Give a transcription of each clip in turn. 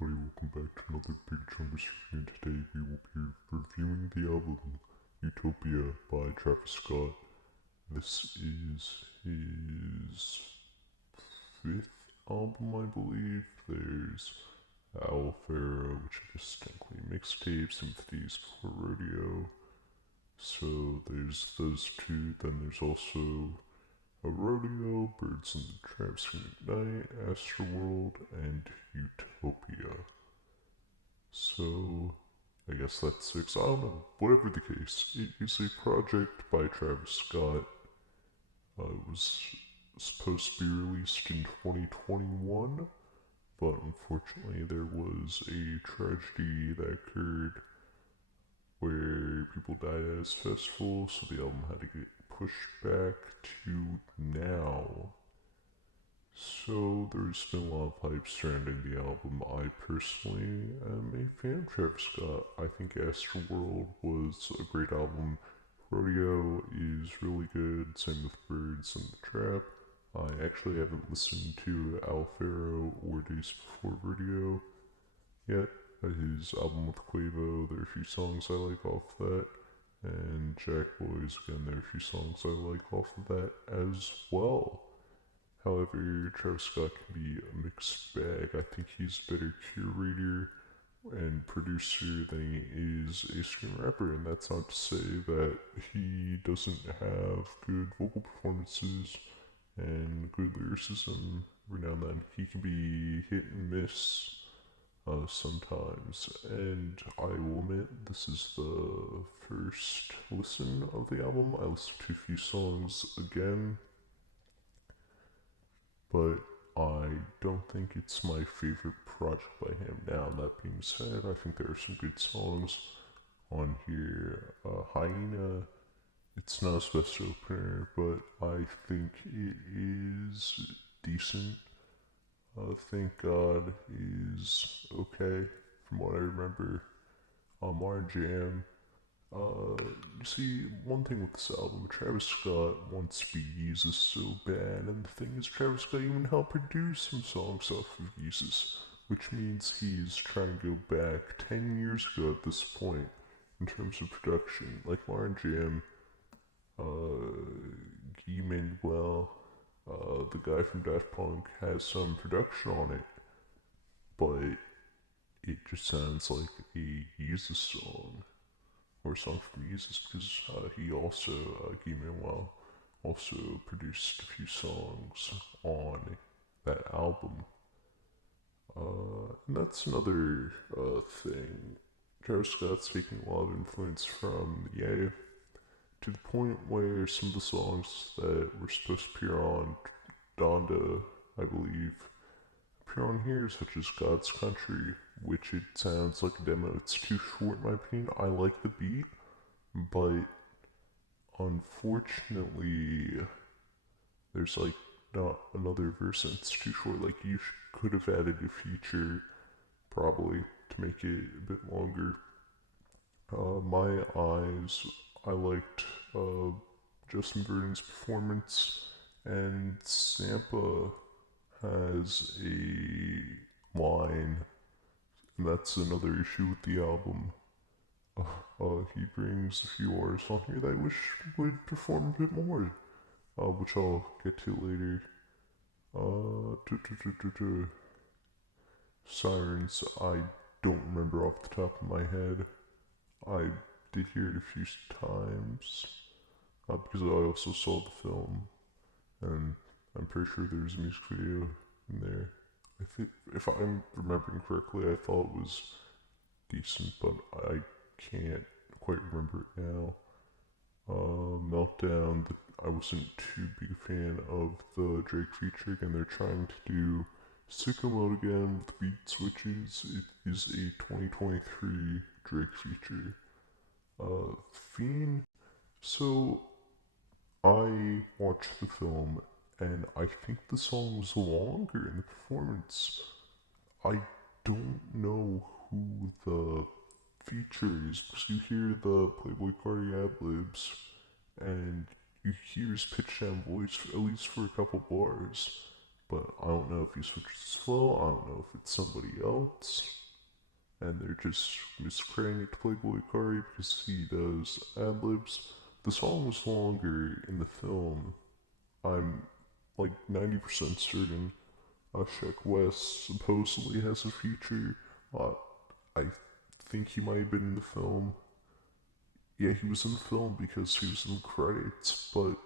everybody, welcome back to another Big Chungus review. Today we will be reviewing the album Utopia by Travis Scott. This is his fifth album, I believe. There's Alfera, which I guess technically mixtape, Sympathies Before Rodeo. So there's those two, then there's also a Rodeo, Birds in the Trap Scene at Night, Astroworld, and Utopia. So, I guess that's six. I don't know. Whatever the case, it is a project by Travis Scott. It was supposed to be released in 2021, but unfortunately there was a tragedy that occurred where people died at his festival, so the album had to get pushed back to now. So there's been a lot of hype surrounding the album. I personally am a fan of Travis Scott. I think Astroworld was a great album. Rodeo is really good, same with Birds in the Trap. I actually haven't listened to Alfaro or Days Before Rodeo yet. His album with Quavo, there are a few songs I like off that. And Jack Boys, again, there are a few songs I like off of that as well. However, Travis Scott can be a mixed bag. I think he's a better curator and producer than he is a screen rapper, and that's not to say that he doesn't have good vocal performances and good lyricism every now and then. He can be hit and miss sometimes, and I will admit this is the first listen of the album. I listened to a few songs again, but I don't think it's my favorite project by him. Now, that being said, I think there are some good songs on here. Hyena, it's not his best opener, but I think it is decent. Thank God is okay from what I remember. Modern Jam. You see, one thing with this album, Travis Scott wants to be Yeezus so bad, and the thing is, Travis Scott even helped produce some songs off of Yeezus, which means he's trying to go back 10 years ago at this point in terms of production. Like Modern Jam, Guy Manuel, the guy from Daft Punk has some production on it, but it just sounds like a Yeezus song, or a song from Yeezus, because he also, Guy Manuel, also produced a few songs on that album. And that's another thing. Travis Scott's taking a lot of influence from Ye, to the point where some of the songs that were supposed to appear on Donda, I believe, appear on here, such as God's Country, which it sounds like a demo. It's too short, in my opinion. I like the beat, but unfortunately, there's like not another verse and it's too short. Like, you could have added a feature, probably, to make it a bit longer. My Eyes, I liked Justin Verden's performance, and Sampa has a line, and that's another issue with the album. He brings a few artists on here that I wish would perform a bit more, which I'll get to later. Sirens, I don't remember off the top of my head. I did hear it a few times, because I also saw the film, and I'm pretty sure there's a music video in there. I think, if I'm remembering correctly, I thought it was decent, but I can't quite remember it now. Meltdown, I wasn't too big a fan of the Drake feature. Again, they're trying to do sicko mode again with beat switches. It is a 2023 Drake feature. Fiend. So, I watched the film, and I think the song was longer in the performance. I don't know who the feature is, because you hear the Playboy Cardi ad-libs, and you hear his pitch down voice, at least for a couple bars, but I don't know if he switches his flow, I don't know if it's somebody else, and they're just miscrediting it to Playboy Kari because he does ad libs. The song was longer in the film. I'm like 90% certain Sheck West supposedly has a feature. I think he might have been in the film. Yeah, he was in the film because he was in the credits, but.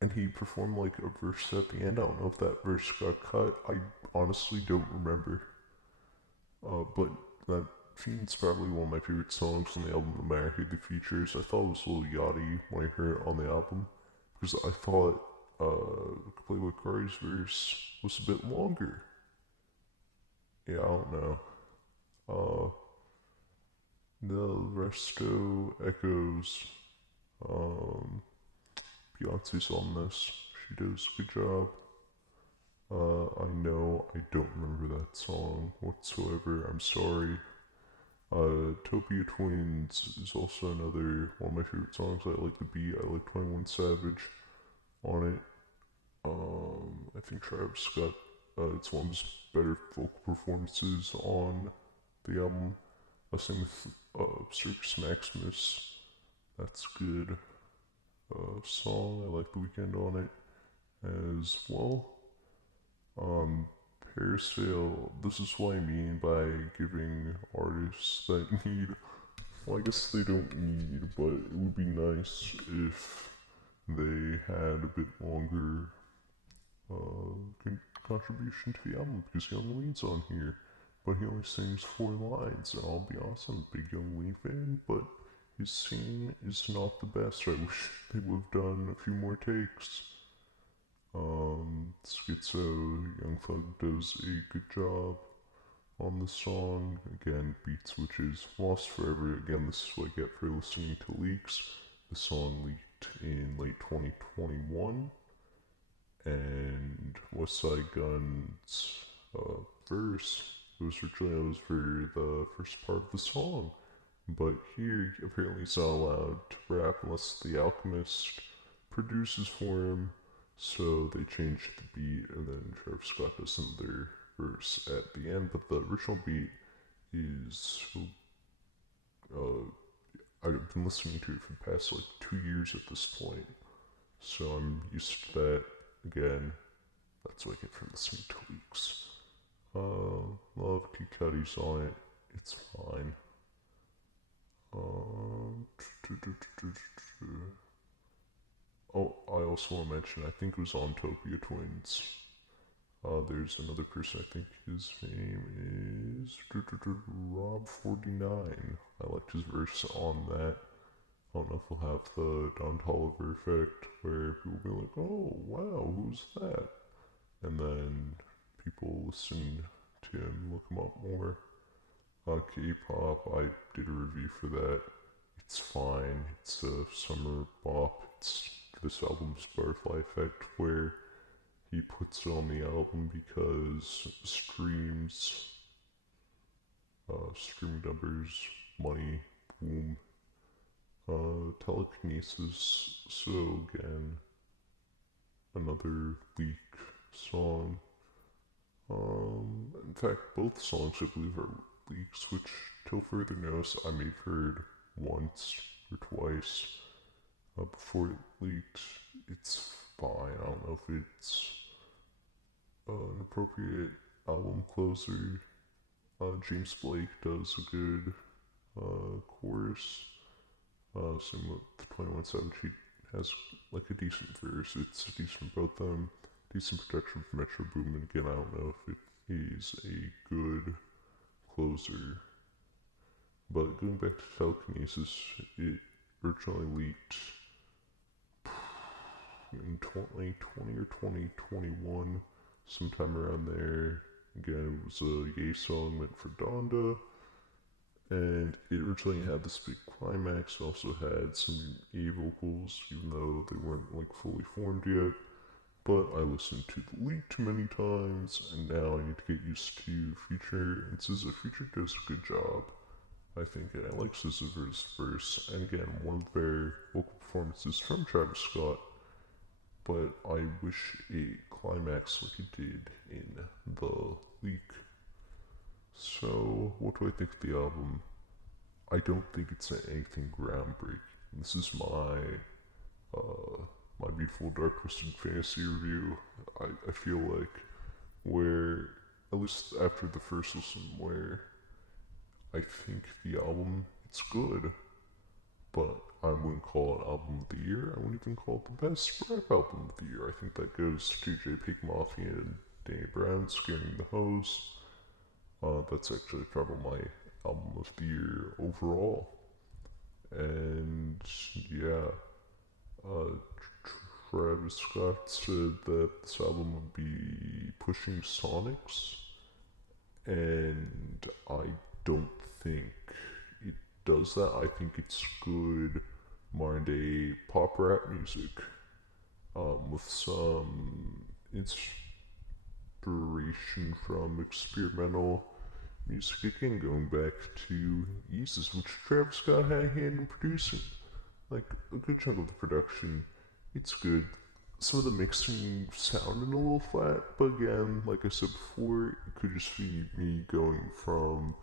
And he performed like a verse at the end. I don't know if that verse got cut. I honestly don't remember. But that Fiend's probably one of my favorite songs on the album, no matter who the features. I thought it was a little yachty when I heard it on the album because I thought Playboy Kari's verse was a bit longer. Yeah, I don't know. The resto echoes. Beyonce's on this. She does a good job. I know I don't remember that song whatsoever. I'm sorry. Utopia Twins is also another one of my favorite songs. I like the beat. I like 21 Savage on it. I think Travis Scott, it's one of his better vocal performances on the album. Same with Circus Maximus. That's good. Song. I like The Weeknd on it as well. Parasail, this is what I mean by giving artists that need, well, I guess they don't need, but it would be nice if they had a bit longer contribution to the album, because Young Lean's on here, but he only sings 4 lines, and I'll be honest, I'm a big Young Lean fan, but his singing is not the best. I wish they would have done a few more takes. Schizo, Young Thug does a good job on the song. Again, beat switches. Lost Forever, again, this is what I get for listening to leaks. The song leaked in late 2021. And West Side Gun's verse, it was originally for the first part of the song. But here, apparently he's not allowed to rap unless the Alchemist produces for him. So they changed the beat, and then Travis Scott does another verse at the end. But the original beat is I've been listening to it for the past like 2 years at this point, so I'm used to that. Again, that's what I get for listening to leaks. Love Kid Cudi's on it. It's fine. Oh, I also want to mention, I think it was on Utopia Twins. There's another person, I think his name is Rob49. I liked his verse on that. I don't know if we'll have the Don Toliver effect, where people will be like, oh, wow, who's that? And then people listen to him, look him up more. K-pop, I did a review for that. It's fine. It's a summer bop. It's this album's Butterfly Effect, where he puts it on the album because streams, stream numbers, money, boom, telekinesis. So again, another leak song. In fact, both songs I believe are leaks, which till further notice I may have heard once or twice before it leaked. It's fine. I don't know if it's an appropriate album closer. James Blake does a good chorus. Same with 21 Savage. He has like a decent verse. It's decent both them. Decent production from Metro Boomin. Again, I don't know if he's a good closer. But going back to telekinesis, it originally leaked in 2020 or 2021, sometime around there. Again, it was a Ye song meant for Donda, and it originally had this big climax. It also had some Ye vocals, even though they weren't like fully formed yet. But I listened to the leak too many times, and now I need to get used to Future, and SZA Future does a good job, I think, and I like SZA's verse, and again, one of their vocal performances from Travis Scott but I wish it climaxed like it did in the leak. So, what do I think of the album? I don't think it's anything groundbreaking. This is my beautiful dark twisted fantasy review. I feel like where, at least after the first listen, where I think the album, it's good, but I wouldn't call it album of the year. I wouldn't even call it the best rap album of the year. I think that goes to J. Mafia and Danny Brown, Scaring the Hose. That's actually probably my album of the year overall. And yeah, uh, Travis Scott said that this album would be pushing Sonics, and I don't think it does that. I think it's good modern day pop rap music with some inspiration from experimental music again, going back to Yeezus, which Travis Scott had a hand in producing. Like, a good chunk of the production, it's good. Some of the mixing sounded a little flat, but again, like I said before, it could just be me going from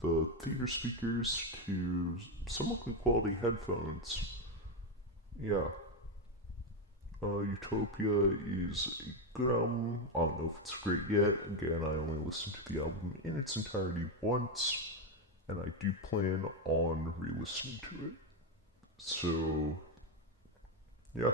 the theater speakers to somewhat good quality headphones. Yeah. Utopia is a good album. I don't know if it's great yet. Again, I only listened to the album in its entirety once, and I do plan on re listening to it. So, yeah.